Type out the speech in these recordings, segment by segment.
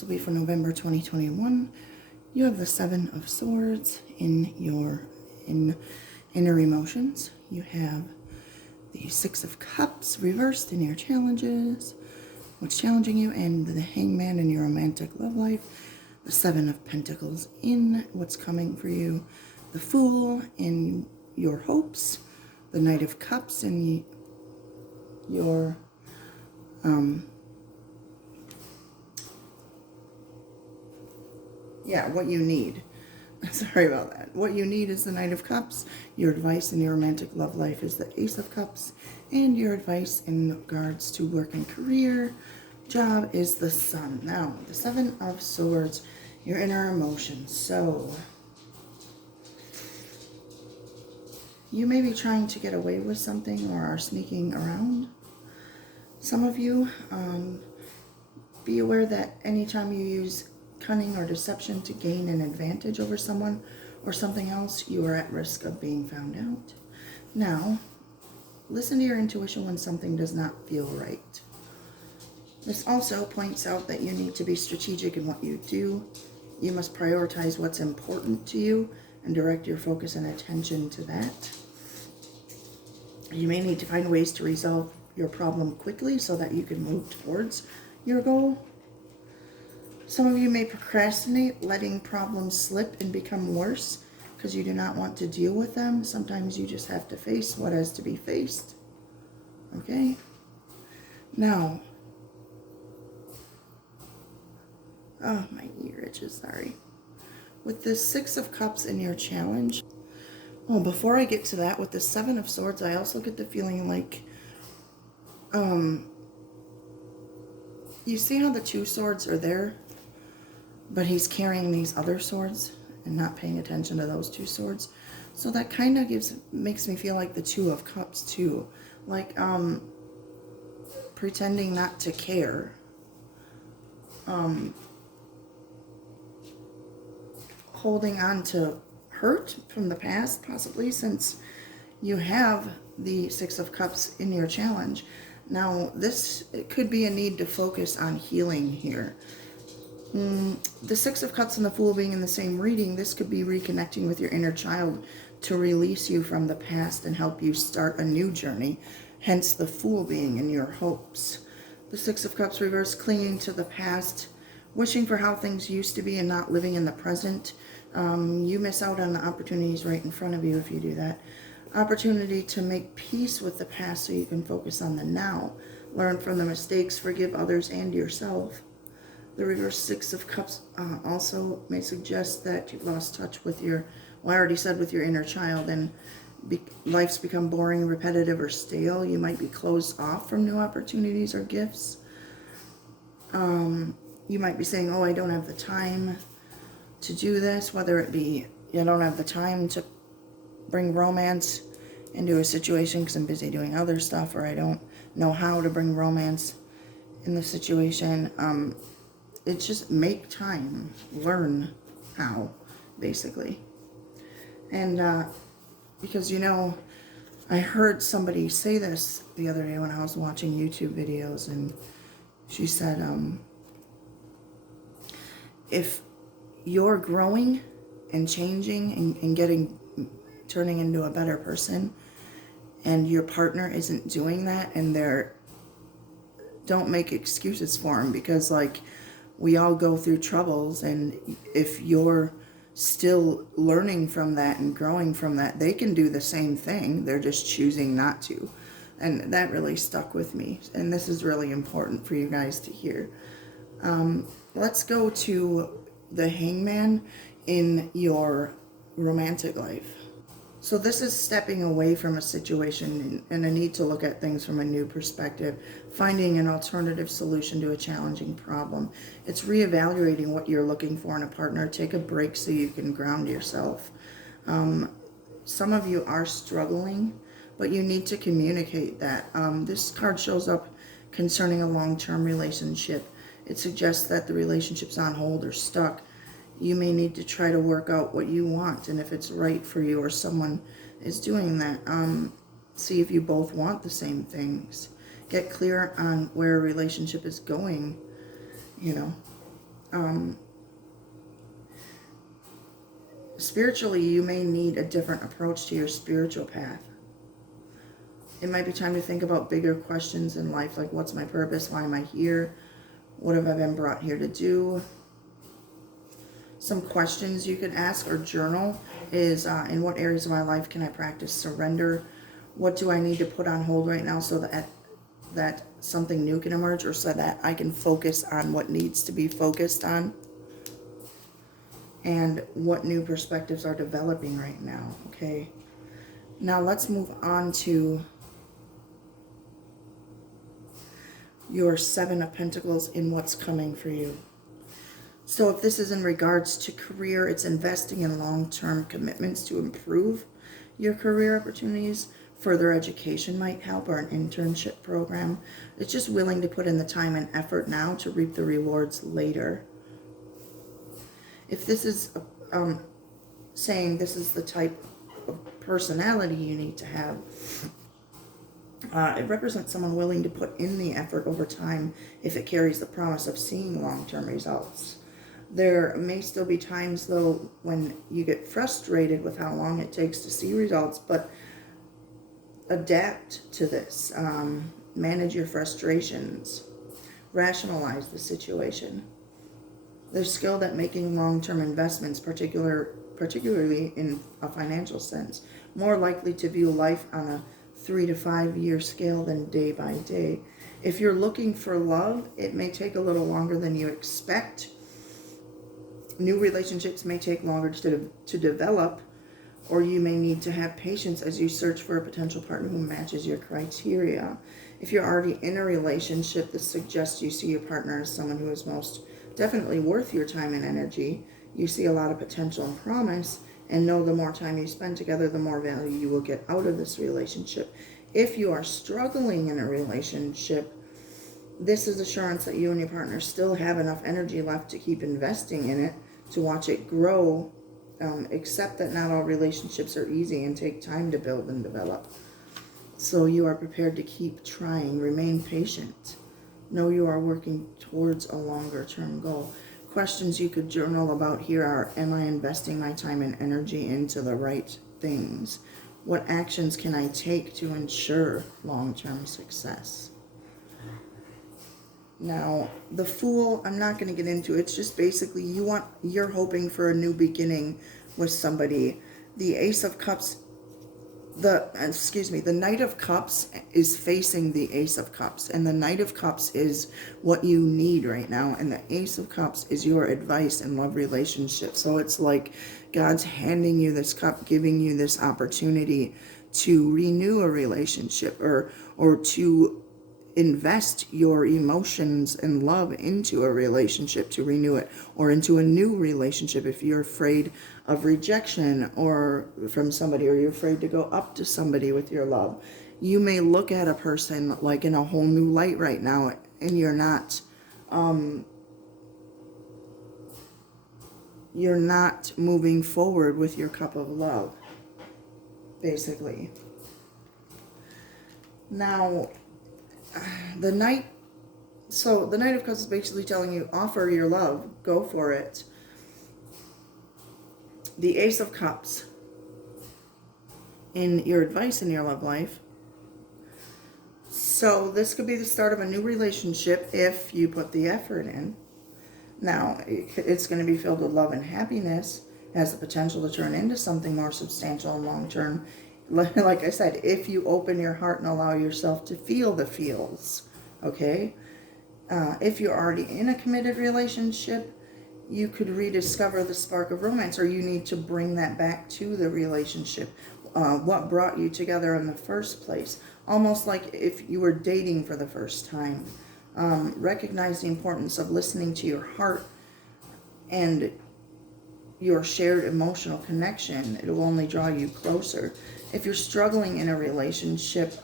This will be for November 2021. You have the Seven of Swords in your inner emotions. You have the Six of Cups reversed in your challenges, what's challenging you, and the Hangman in your romantic love life. The Seven of Pentacles in what's coming for you. The Fool in your hopes. The Knight of Cups in your what you need. Sorry about that. What you need is the Knight of Cups. Your advice in your romantic love life is the Ace of Cups. And your advice in regards to work and career, job, is the Sun. Now, the Seven of Swords, your inner emotions. So, you may be trying to get away with something or are sneaking around. Some of you, be aware that anytime you use cunning or deception to gain an advantage over someone or something else, you are at risk of being found out. Now, listen to your intuition when something does not feel right. This also points out that you need to be strategic in what you do. You must prioritize what's important to you and direct your focus and attention to that. You may need to find ways to resolve your problem quickly so that you can move towards your goal. Some of you may procrastinate, letting problems slip and become worse because you do not want to deal with them. Sometimes you just have to face what has to be faced. Okay? Now, oh, my ear itches, sorry. With the Six of Cups in your challenge, well, before I get to that, with the Seven of Swords, I also get the feeling like, you see how the two swords are there, but he's carrying these other swords and not paying attention to those two swords. So that kind of makes me feel like the Two of Cups too, like pretending not to care, holding on to hurt from the past, possibly, since you have the Six of Cups in your challenge. Now, it could be a need to focus on healing here. The Six of Cups and the Fool being in the same reading, this could be reconnecting with your inner child to release you from the past and help you start a new journey, hence the Fool being in your hopes. The Six of Cups reverse, clinging to the past, wishing for how things used to be and not living in the present. You miss out on the opportunities right in front of you if you do that. Opportunity to make peace with the past so you can focus on the now. Learn from the mistakes, forgive others and yourself. The reverse Six of Cups also may suggest that you've lost touch with your, well, I already said, with your inner child, and life's become boring, repetitive, or stale. You might be closed off from new opportunities or gifts. You might be saying, oh, I don't have the time to do this, whether it be I don't have the time to bring romance into a situation because I'm busy doing other stuff, or I don't know how to bring romance in the situation. It's just make time, learn how, basically. And because, I heard somebody say this the other day when I was watching YouTube videos, and she said, if you're growing and changing and turning into a better person, and your partner isn't doing that, and don't make excuses for them, because we all go through troubles, and if you're still learning from that and growing from that, they can do the same thing. They're just choosing not to. And that really stuck with me, and this is really important for you guys to hear. Let's go to the Hangman in your romantic life. So this is stepping away from a situation and a need to look at things from a new perspective, finding an alternative solution to a challenging problem. It's reevaluating what you're looking for in a partner. Take a break so you can ground yourself. Some of you are struggling, but you need to communicate that. This card shows up concerning a long-term relationship. It suggests that the relationship's on hold or stuck. You may need to try to work out what you want, and if it's right for you or someone is doing that. See if you both want the same things. Get clear on where a relationship is going, Spiritually, you may need a different approach to your spiritual path. It might be time to think about bigger questions in life, like what's my purpose? Why am I here? What have I been brought here to do? Some questions you could ask or journal is, in what areas of my life can I practice surrender? What do I need to put on hold right now so that something new can emerge, or so that I can focus on what needs to be focused on? And what new perspectives are developing right now, okay? Now let's move on to your Seven of Pentacles in what's coming for you. So if this is in regards to career, it's investing in long-term commitments to improve your career opportunities. Further education might help, or an internship program. It's just willing to put in the time and effort now to reap the rewards later. If this is saying this is the type of personality you need to have, it represents someone willing to put in the effort over time if it carries the promise of seeing long-term results. There may still be times, though, when you get frustrated with how long it takes to see results, but adapt to this. Manage your frustrations. Rationalize the situation. They're skilled at making long-term investments, particularly in a financial sense. More likely to view life on a 3 to 5 year scale than day by day. If you're looking for love, it may take a little longer than you expect. New relationships may take longer to develop, or you may need to have patience as you search for a potential partner who matches your criteria. If you're already in a relationship, this suggests you see your partner as someone who is most definitely worth your time and energy. You see a lot of potential and promise, and know the more time you spend together, the more value you will get out of this relationship. If you are struggling in a relationship, this is assurance that you and your partner still have enough energy left to keep investing in it, to watch it grow. Accept that not all relationships are easy and take time to build and develop. So you are prepared to keep trying. Remain patient. Know you are working towards a longer term goal. Questions you could journal about here are, am I investing my time and energy into the right things? What actions can I take to ensure long-term success? Now, the Fool, I'm not going to get into it. It's just basically you're hoping for a new beginning with somebody. The Ace of Cups, the Knight of Cups is facing the Ace of Cups, and the Knight of Cups is what you need right now, and the Ace of Cups is your advice in love relationships. So it's like God's handing you this cup, giving you this opportunity to renew a relationship, or to invest your emotions and love into a relationship, to renew it, or into a new relationship if you're afraid of rejection or from somebody, or you're afraid to go up to somebody with your love. You may look at a person like in a whole new light right now, and you're not moving forward with your cup of love, basically. Now, the Knight of Cups is basically telling you, offer your love, go for it. The Ace of Cups, in your advice in your love life. So this could be the start of a new relationship if you put the effort in. Now, it's going to be filled with love and happiness, has the potential to turn into something more substantial and long-term. Like I said, if you open your heart and allow yourself to feel the feels, okay? If you're already in a committed relationship, you could rediscover the spark of romance, or you need to bring that back to the relationship. What brought you together in the first place? Almost like if you were dating for the first time. Recognize the importance of listening to your heart and your shared emotional connection. It will only draw you closer. If you're struggling in a relationship,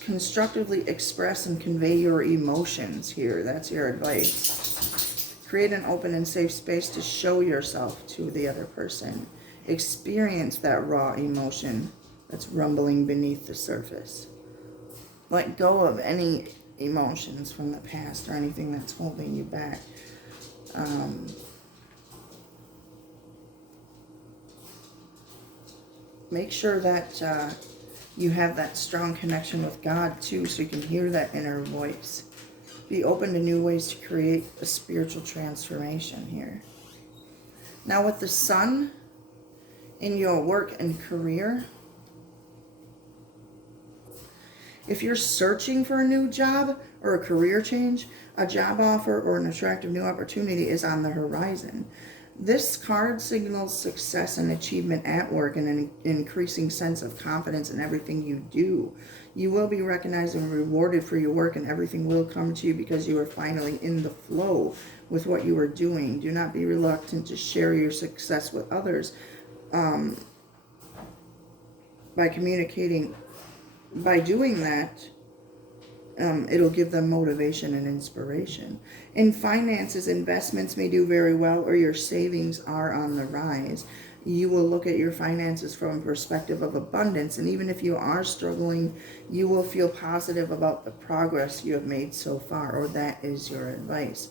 constructively express and convey your emotions here. That's your advice. Create an open and safe space to show yourself to the other person. Experience that raw emotion that's rumbling beneath the surface. Let go of any emotions from the past or anything that's holding you back. Make sure that you have that strong connection with God too, so you can hear that inner voice. Be open to new ways to create a spiritual transformation here. Now with the sun in your work and career, if you're searching for a new job or a career change, a job offer or an attractive new opportunity is on the horizon. This card signals success and achievement at work and an increasing sense of confidence in everything you do. You will be recognized and rewarded for your work, and everything will come to you because you are finally in the flow with what you are doing. Do not be reluctant to share your success with others by communicating. By doing that, it'll give them motivation and inspiration. In finances, investments may do very well, or your savings are on the rise. You will look at your finances from a perspective of abundance, and even if you are struggling, you will feel positive about the progress you have made so far, or that is your advice.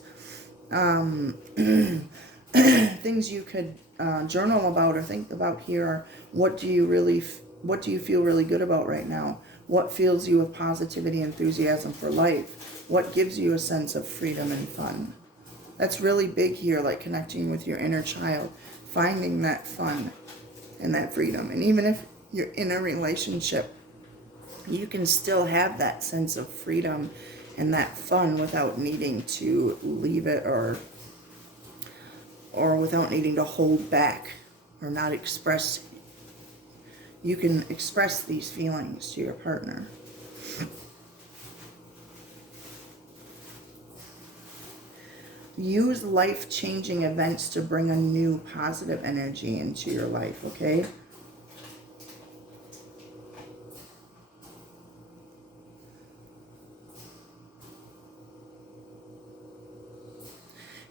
Things you could journal about or think about here are, what do you feel really good about right now? What fills you with positivity and enthusiasm for life? What gives you a sense of freedom and fun? That's really big here, like connecting with your inner child, finding that fun and that freedom. And even if you're in a relationship, you can still have that sense of freedom and that fun without needing to leave it or without needing to hold back or not express. You can express these feelings to your partner. Use life-changing events to bring a new positive energy into your life, okay?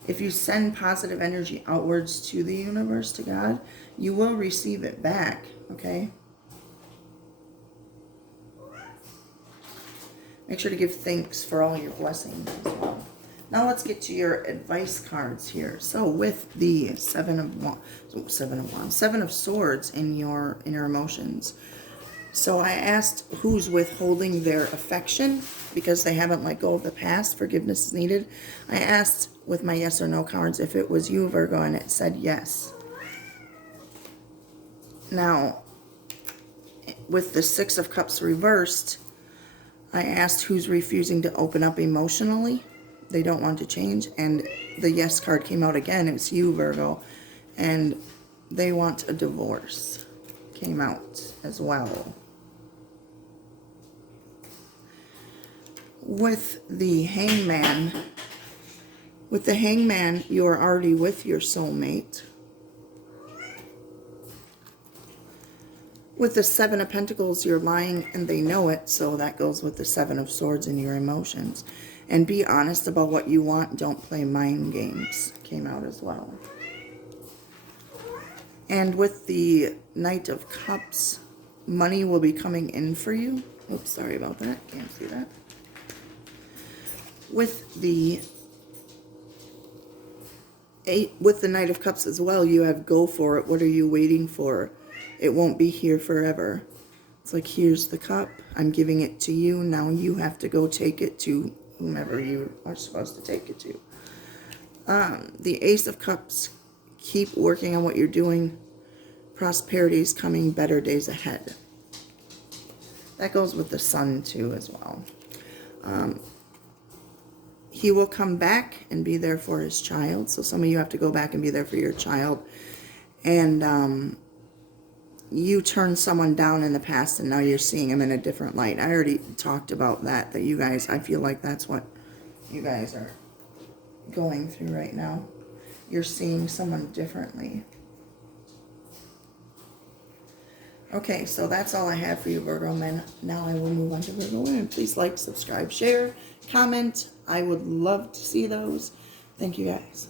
If you send positive energy outwards to the universe, to God, you will receive it back, okay? Make sure to give thanks for all your blessings as well. Now let's get to your advice cards here. So with the Seven of Swords in your inner emotions. So I asked who's withholding their affection because they haven't let go of the past. Forgiveness is needed. I asked with my yes or no cards if it was you, Virgo, and it said yes. Now, with the Six of Cups reversed, I asked who's refusing to open up emotionally. They don't want to change. And the yes card came out again. It's you, Virgo. And they want a divorce. Came out as well. With the Hangman, you're already with your soulmate. With the Seven of Pentacles, you're lying and they know it, so that goes with the Seven of Swords in your emotions. And be honest about what you want. Don't play mind games. Came out as well. And with the Knight of Cups, money will be coming in for you. Oops, sorry about that. Can't see that. With the Knight of Cups as well, you have go for it. What are you waiting for? It won't be here forever. It's like, here's the cup. I'm giving it to you. Now you have to go take it to whomever you are supposed to take it to. The Ace of Cups, keep working on what you're doing. Prosperity is coming, better days ahead. That goes with the Sun too as well. He will come back and be there for his child. So some of you have to go back and be there for your child. And you turned someone down in the past and now you're seeing him in a different light. I already talked about that you guys, I feel like that's what you guys are going through right now. You're seeing someone differently. Okay, so that's all I have for you, Virgo men. Now I will move on to Virgo women. Please like, subscribe, share, comment. I would love to see those. Thank you, guys.